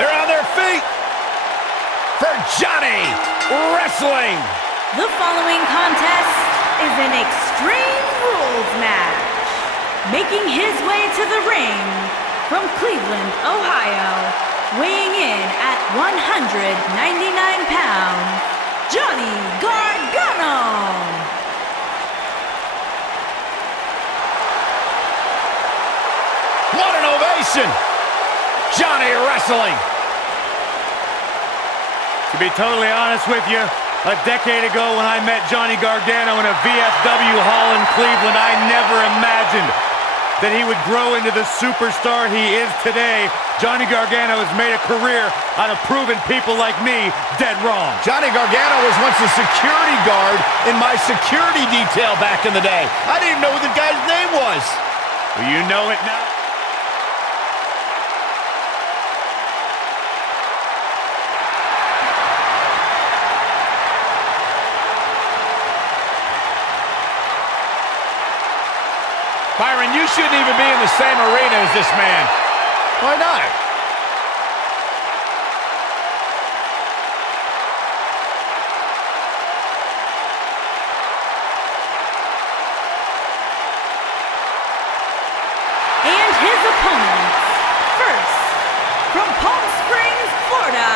They're on their feet for Johnny Wrestling. The following contest is an Extreme Rules match. Making his way to the ring from Cleveland, Ohio, weighing in at 199 pounds, Johnny Gargano. What an ovation! Johnny Wrestling. To be totally honest with you, a decade ago when I met Johnny Gargano in a VFW hall in Cleveland, I never imagined that he would grow into the superstar he is today. Johnny Gargano has made a career out of proving people like me dead wrong. Johnny Gargano was once a security guard in my security detail back in the day. I didn't even know who the guy's name was. Well, you know it now. Byron, you shouldn't even be in the same arena as this man. Why not? And his opponents, first, from Palm Springs, Florida,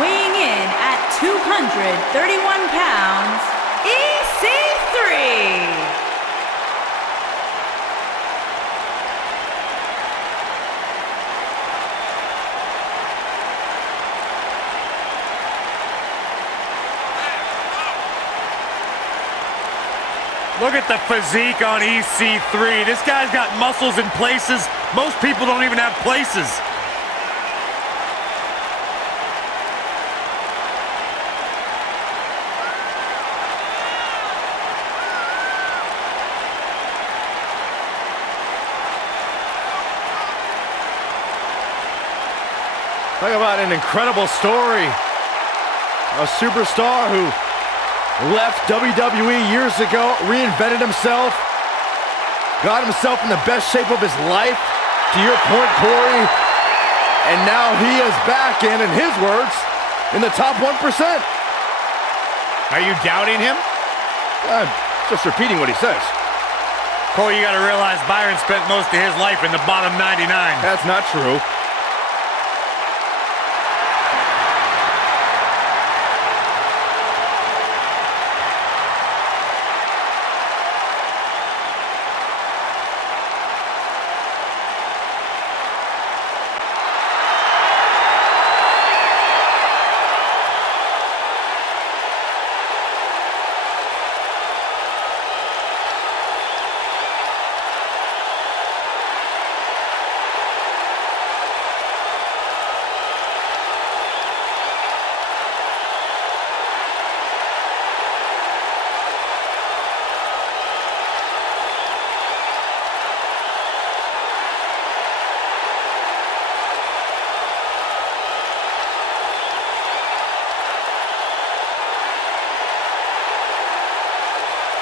weighing in at 231 pounds, EC3. Look at the physique on EC3. This guy's got muscles in places most people don't even have places. Talk about an incredible story. A superstar who left WWE years ago, reinvented himself, got himself in the best shape of his life, to your point, Corey, and now he is back in his words, in the top 1%. Are you doubting him? I'm just repeating what he says. Corey, you gotta realize Byron spent most of his life in the bottom 99. That's not true.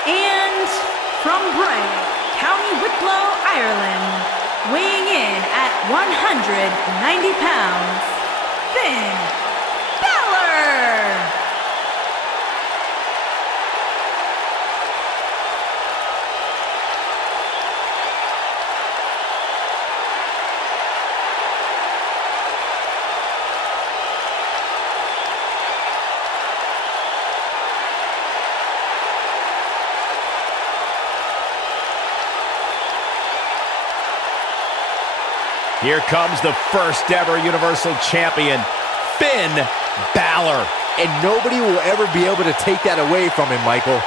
And from Bray, County Wicklow, Ireland, weighing in at 190 pounds, Finn Balor! Here comes the first ever Universal Champion, Finn Balor. And nobody will ever be able to take that away from him, Michael.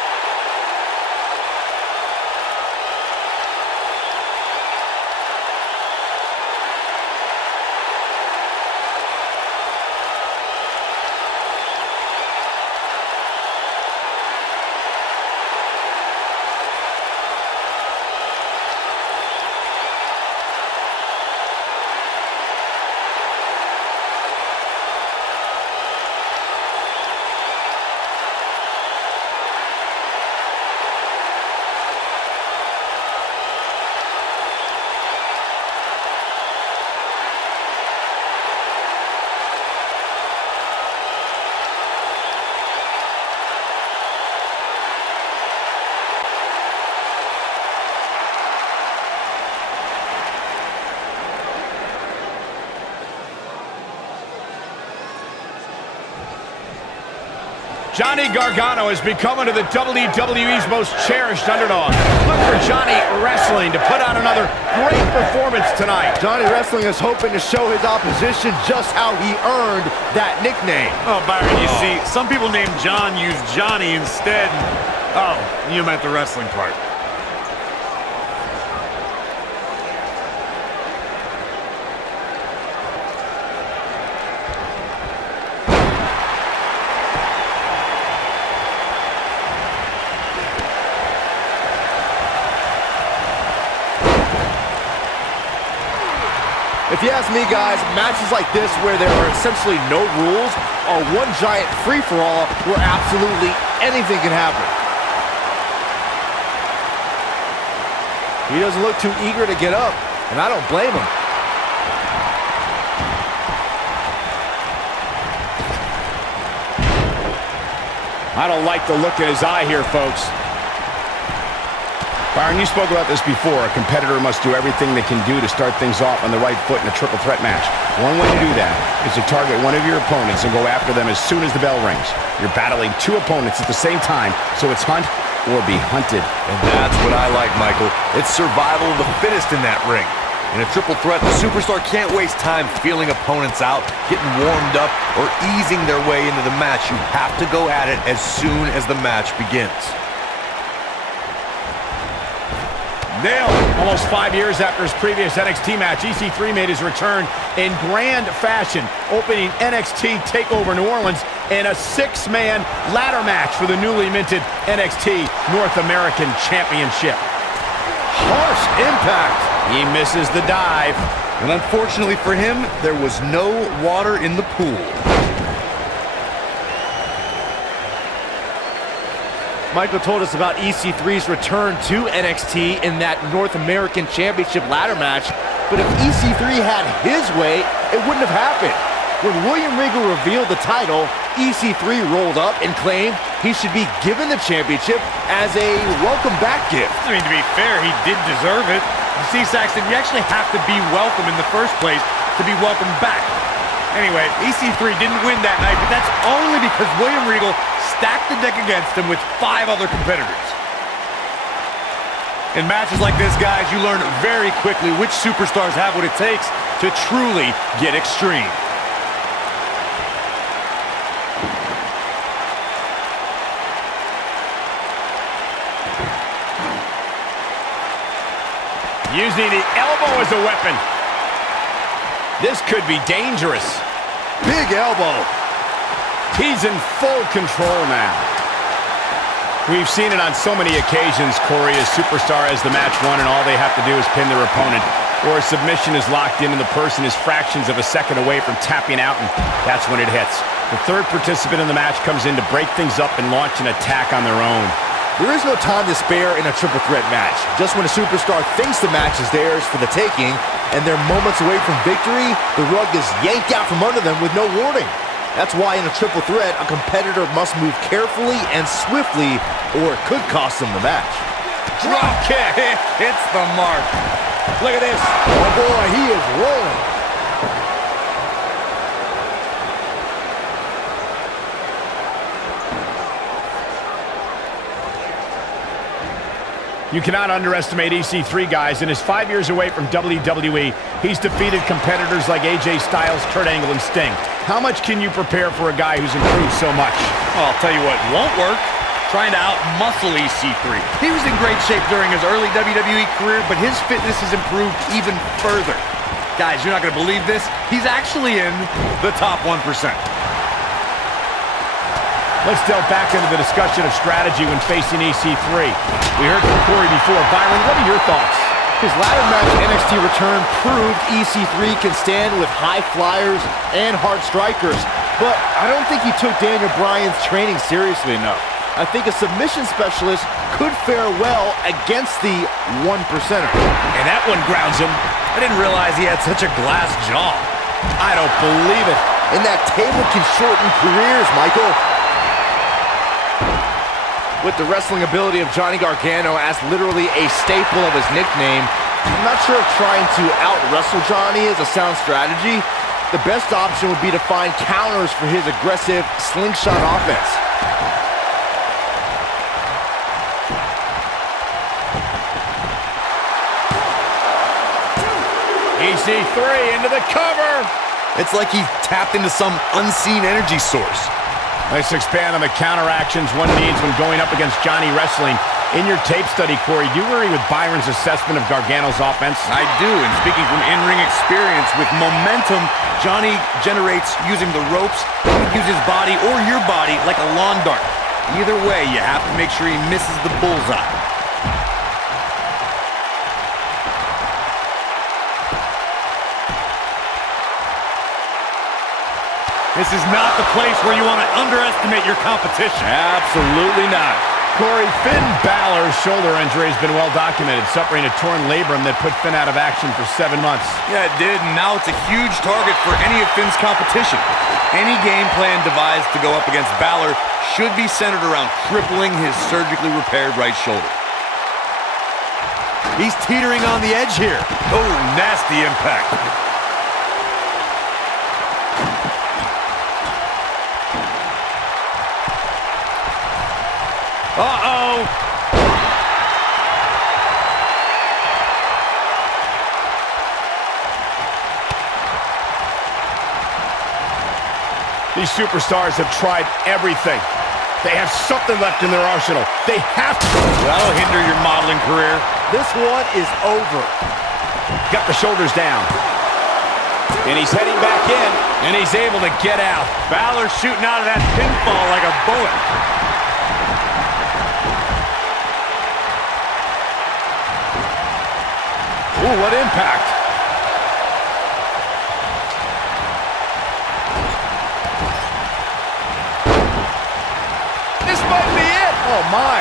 Johnny Gargano has become one of the WWE's most cherished underdogs. Look for Johnny Wrestling to put on another great performance tonight. Johnny Wrestling is hoping to show his opposition just how he earned that nickname. Oh, Byron, you see, some people named John use Johnny instead. Oh, you meant the wrestling part. If you ask me, guys, matches like this where there are essentially no rules are one giant free-for-all where absolutely anything can happen. He doesn't look too eager to get up, and I don't blame him. I don't like the look in his eye here, folks. Byron, you spoke about this before. A competitor must do everything they can do to start things off on the right foot in a triple threat match. One way to do that is to target one of your opponents and go after them as soon as the bell rings. You're battling two opponents at the same time, so it's hunt or be hunted. And that's what I like, Michael. It's survival of the fittest in that ring. In a triple threat, the superstar can't waste time feeling opponents out, getting warmed up, or easing their way into the match. You have to go at it as soon as the match begins. Nailed. Almost 5 years after his previous NXT match, EC3 made his return in grand fashion, opening NXT TakeOver New Orleans in a 6-man ladder match for the newly minted NXT North American Championship. Harsh impact. He misses the dive. And unfortunately for him, there was no water in the pool. Michael told us about EC3's return to NXT in that North American Championship ladder match, but if EC3 had his way, it wouldn't have happened. When William Regal revealed the title, EC3 rolled up and claimed he should be given the championship as a welcome back gift. I mean, to be fair, he did deserve it. You see, Saxton, you actually have to be welcome in the first place to be welcome back. Anyway, EC3 didn't win that night, but that's only because William Regal stacked the deck against him with 5 other competitors. In matches like this, guys, you learn very quickly which superstars have what it takes to truly get extreme. Using the elbow as a weapon. This could be dangerous. Big elbow. He's in full control now. We've seen it on so many occasions, Corey, as superstar has the match won and all they have to do is pin their opponent. Or a submission is locked in and the person is fractions of a second away from tapping out, and that's when it hits. The third participant in the match comes in to break things up and launch an attack on their own. There is no time to spare in a triple threat match. Just when a superstar thinks the match is theirs for the taking and they're moments away from victory, the rug is yanked out from under them with no warning. That's why in a triple threat, a competitor must move carefully and swiftly or it could cost them the match. Drop kick! Hits the mark. Look at this. Oh boy, he is rolling. You cannot underestimate EC3, guys. In his 5 years away from WWE, he's defeated competitors like AJ Styles, Kurt Angle, and Sting. How much can you prepare for a guy who's improved so much? Well, I'll tell you what won't work. Trying to out-muscle EC3. He was in great shape during his early WWE career, but his fitness has improved even further. Guys, you're not going to believe this. He's actually in the top 1%. Let's delve back into the discussion of strategy when facing EC3. We heard from Corey before. Byron, what are your thoughts? His ladder match NXT return proved EC3 can stand with high flyers and hard strikers, but I don't think he took Daniel Bryan's training seriously enough. I think a submission specialist could fare well against the 1%er. And that one grounds him. I didn't realize he had such a glass jaw. I don't believe it. And that table can shorten careers, Michael. With the wrestling ability of Johnny Gargano as literally a staple of his nickname, I'm not sure if trying to out-wrestle Johnny is a sound strategy. the best option would be to find counters for his aggressive slingshot offense. EC3 into the cover. It's like he tapped into some unseen energy source. Let's expand on the counteractions one needs when going up against Johnny Wrestling. In your tape study, Corey, do you agree with Byron's assessment of Gargano's offense? I do, and speaking from in-ring experience, with momentum Johnny generates using the ropes, he could use his body or your body like a lawn dart. Either way, you have to make sure he misses the bullseye. This is not the place where you want to underestimate your competition. Absolutely not. Corey, Finn Balor's shoulder injury has been well documented, suffering a torn labrum that put Finn out of action for 7 months. Yeah, it did, and now it's a huge target for any of Finn's competition. Any game plan devised to go up against Balor should be centered around crippling his surgically repaired right shoulder. He's teetering on the edge here. Oh, nasty impact. Uh-oh! These superstars have tried everything. They have something left in their arsenal. They have to. That'll hinder your modeling career. This one is over. Got the shoulders down. And he's heading back in, and he's able to get out. Balor shooting out of that pinfall like a bullet. Ooh, what impact. This might be it. Oh, my.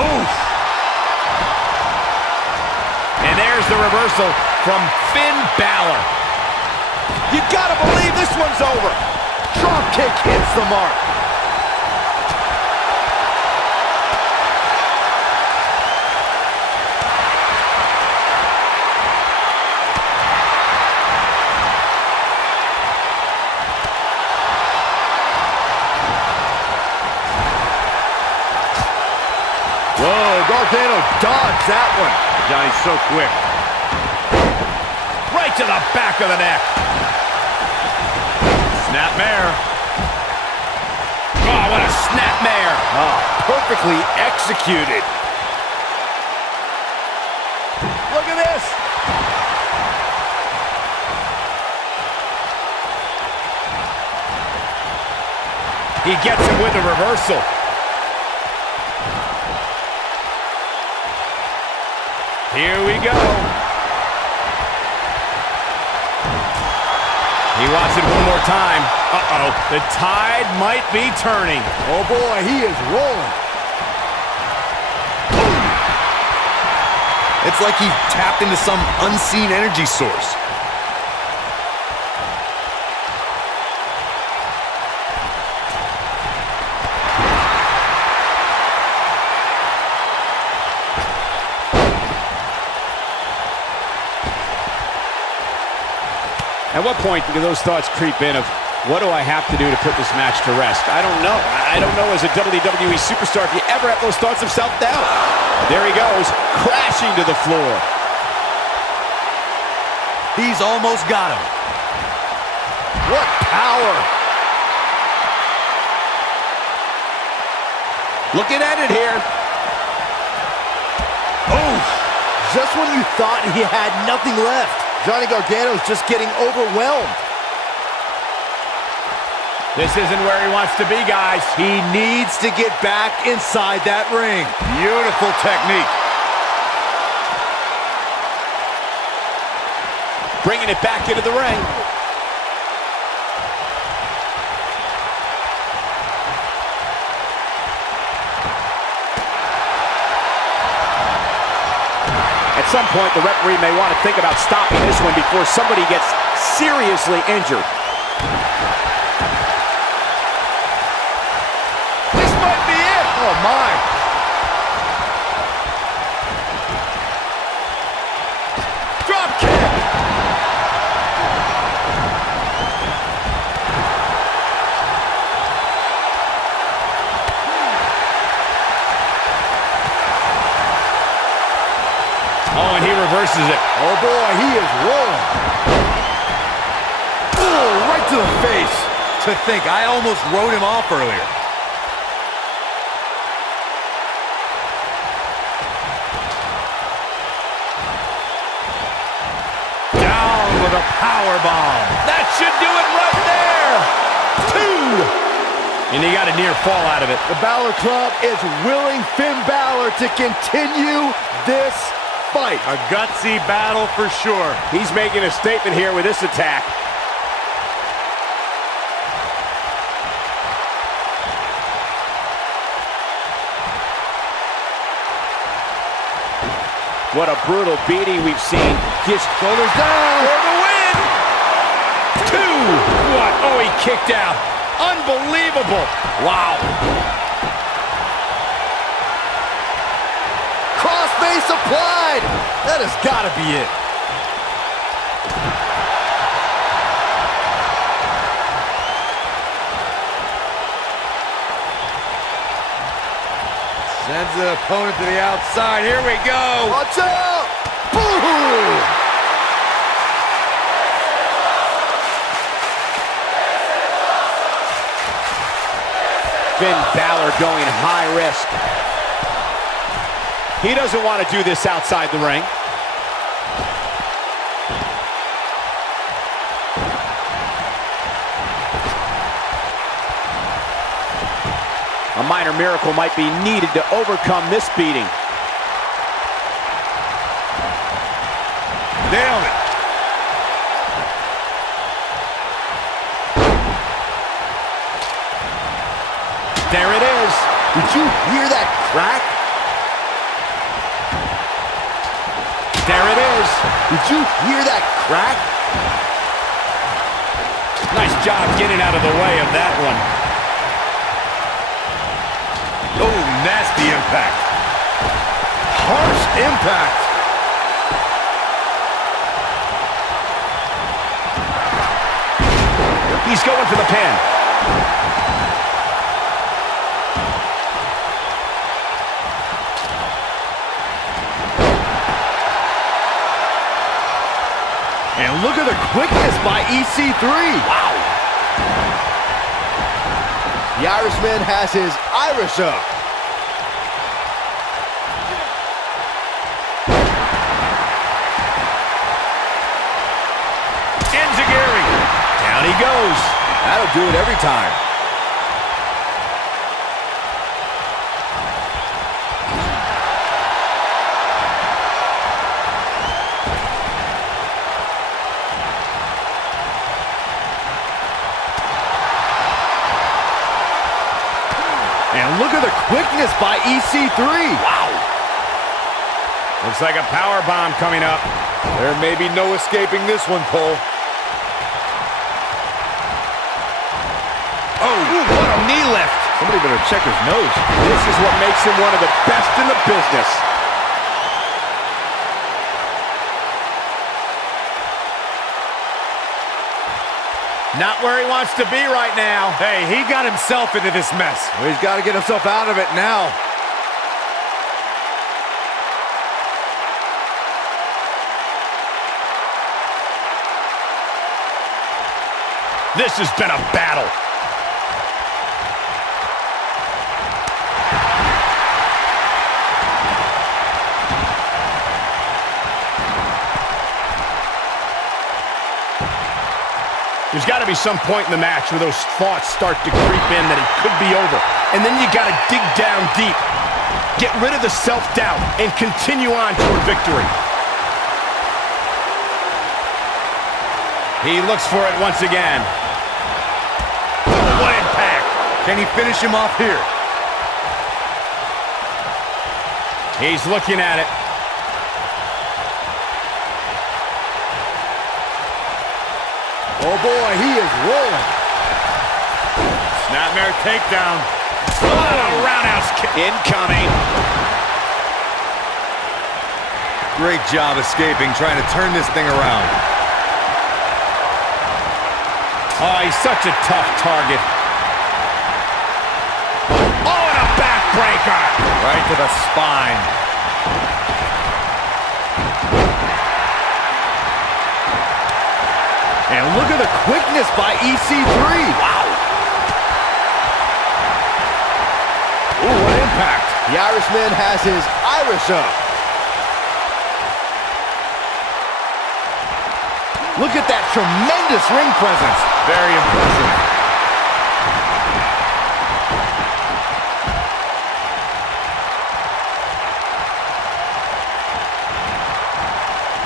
Oof. And there's the reversal from Finn Balor. You gotta believe this one's over. Drop kick hits the mark. Whoa, Gargano dodged that one. Johnny's so quick. Right to the back of the neck. Snapmare. Oh, what a snapmare. Oh, perfectly executed. Look at this. He gets him with a reversal. Here we go. He wants it one more time. Uh-oh. The tide might be turning. Oh, boy, he is rolling. It's like he tapped into some unseen energy source. At what point do those thoughts creep in of, what do I have to do to put this match to rest? I don't know. I don't know as a WWE superstar if you ever have those thoughts of self-doubt. There he goes, crashing to the floor. He's almost got him. What power. Looking at it here. Oh, just when you thought he had nothing left, Johnny Gargano's just getting overwhelmed. This isn't where he wants to be, guys. He needs to get back inside that ring. Beautiful technique. Bringing it back into the ring. At some point, the referee may want to think about stopping this one before somebody gets seriously injured. This might be it. Oh, my. This is it. Oh boy, he is rolling. Oh, right to the face. To think, I almost wrote him off earlier. Down with a power bomb. That should do it right there. 2. And he got a near fall out of it. The Balor Club is willing Finn Balor to continue this fight. A gutsy battle for sure. He's making a statement here with this attack. What a brutal beating we've seen. His shoulders down. For the win! 2! What? Oh, he kicked out. Unbelievable. Wow. Crossface applied. That has got to be it. Sends the opponent to the outside. Here we go. Watch out. Boom. Finn Balor going high risk. He doesn't want to do this outside the ring. A minor miracle might be needed to overcome this beating. Nailed it. There it is. Did you hear that crack? There it is. Did you hear that crack? Nice job getting out of the way of that one. Oh, nasty impact. Harsh impact. He's going for the pin. And look at the quickness by EC3. Wow. The Irishman has his Irish up. Enziguri. Down he goes. That'll do it every time. And look at the quickness by EC3. Wow. Looks like a power bomb coming up. There may be no escaping this one, Cole. Oh, what a knee lift. Somebody better check his nose. This is what makes him one of the best in the business. Not where he wants to be right now. Hey, he got himself into this mess. Well, he's got to get himself out of it now. This has been a battle. There's got to be some point in the match where those thoughts start to creep in that it could be over. And then you got to dig down deep. Get rid of the self-doubt and continue on toward victory. He looks for it once again. What impact! Can he finish him off here? He's looking at it. Oh boy, he is rolling. Snapmare takedown. Oh, a roundhouse kick incoming. Great job escaping, trying to turn this thing around. Oh, he's such a tough target. Oh, and a backbreaker. Right to the spine. And look at the quickness by EC3. Wow. Ooh, what impact. The Irishman has his Irish up. Look at that tremendous ring presence. Very impressive.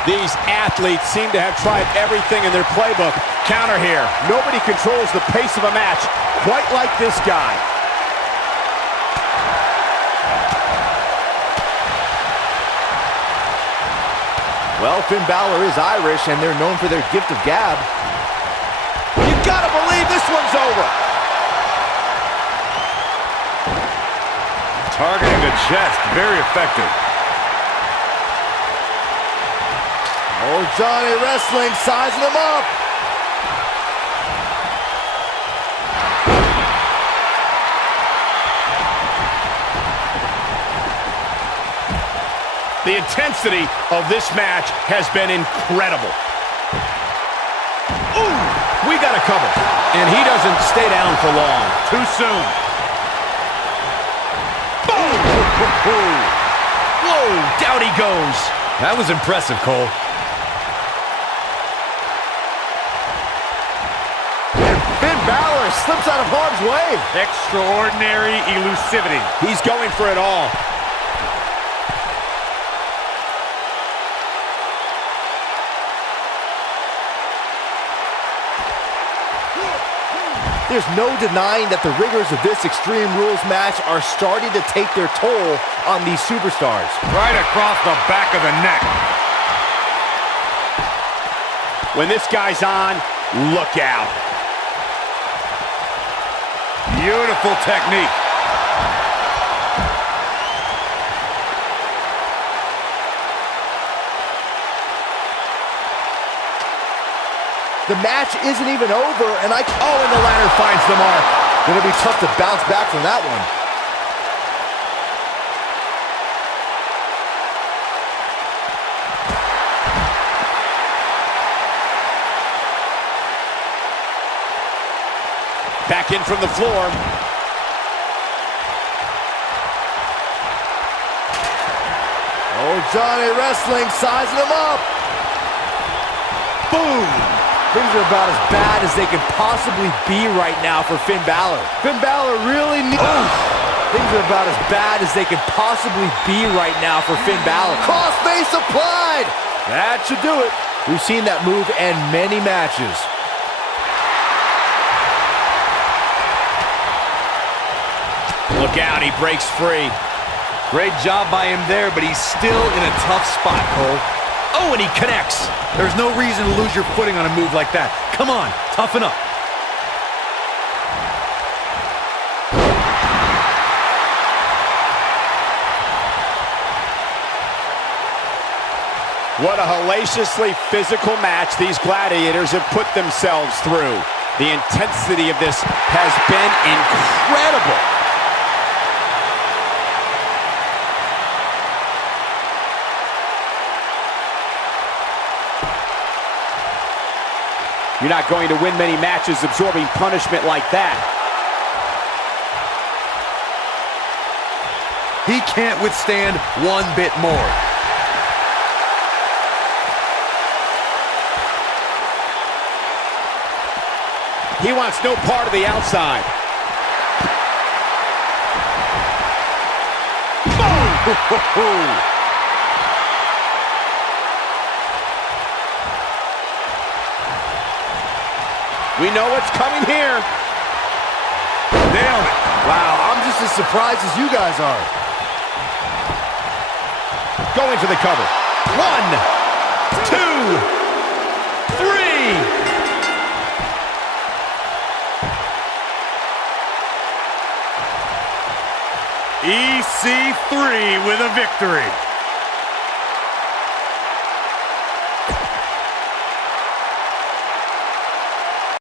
These athletes seem to have tried everything in their playbook. Counter here. Nobody controls the pace of a match quite like this guy. Well, Finn Balor is Irish, and they're known for their gift of gab. You gotta believe this one's over. Targeting the chest, very effective. Oh, Johnny Wrestling sizing him up. The intensity of this match has been incredible. Ooh, we got a cover. And he doesn't stay down for long. Too soon. Boom! Whoa, down he goes. That was impressive, Cole. And Finn Balor slips out of harm's way. Extraordinary elusivity. He's going for it all. There's no denying that the rigors of this Extreme Rules match are starting to take their toll on these superstars. Right across the back of the neck. When this guy's on, look out. Beautiful technique. The match isn't even over, and and the ladder finds the mark. Gonna be tough to bounce back from that one. Back in from the floor. Oh, Johnny Wrestling sizing him up. Boom! Things are about as bad as they can possibly be right now for Finn Balor. Finn Balor really needs... Things are about as bad as they can possibly be right now for Finn Balor. Crossface applied! That should do it. We've seen that move end many matches. Look out, he breaks free. Great job by him there, but he's still in a tough spot, Cole. Oh, and he connects. There's no reason to lose your footing on a move like that. Come on, toughen up. What a hellaciously physical match these gladiators have put themselves through. The intensity of this has been incredible. You're not going to win many matches absorbing punishment like that. He can't withstand one bit more. He wants no part of the outside. Boom! We know what's coming here. Nailed it. Wow, I'm just as surprised as you guys are. Going for the cover. 1, 2, 3. EC3 with a victory.